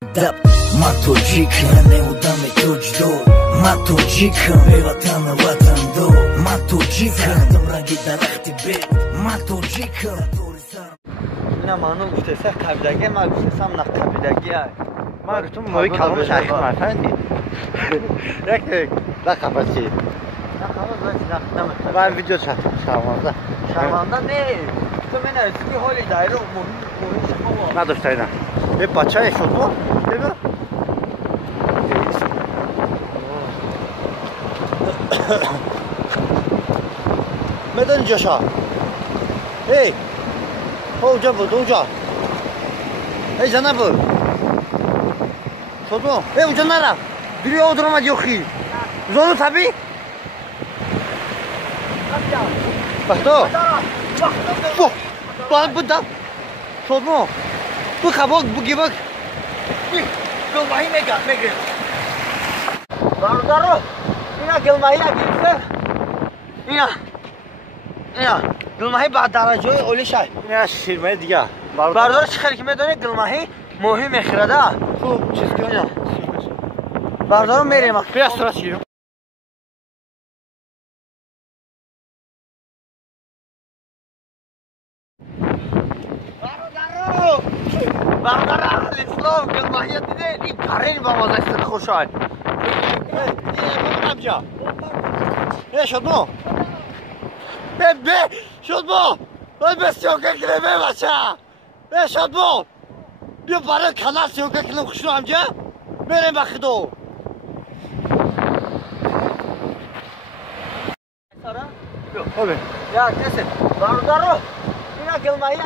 Dab, ma tojikam, neudam tojdor, ma tojikam, bevatan vatandor, ma tojikam, dam rangi daraxti bet, ma tojikam. Ina manu gustesam qabidagi, ma gustesam na qabidagi. ما گفتم موی کلام شیخ مرفندی یک لقبتی من ویدیو شرمنده نه تو من از کی حالی دایره مهم شما نداشته اینا یه بچه شد بود ببین میدون جاشا ای اونجا بود اونجا ای زنه بود شد بود ای اونجا نرم بری آدر آمد یخی زانو طبی بختا باید بودم شد بود bu kabak bu gibi bak. Gılmayı megir. Dardaru. İna gılmayı girse. İna. Gılmayı badaracı öyle şey. Ne şirme diye. Dardaru çıkar kime döne gılmayı muhim ekrada. Çok çizgi oyna. Dardaru mereyim bak. Biraz sonra çiğirim. Dardaru İslam gılmayı dedi. İlk karın babazasını koşar. Ne amca? Ne şod mu? Be şod mu? Ben besyoka kileme başa. Ne şod mu? Bir para kanal syoka kilem kuşu amca. Benim bakıdo. Sonra? Yok. Abi. Ya kesin. Dardaru. İna gılmayı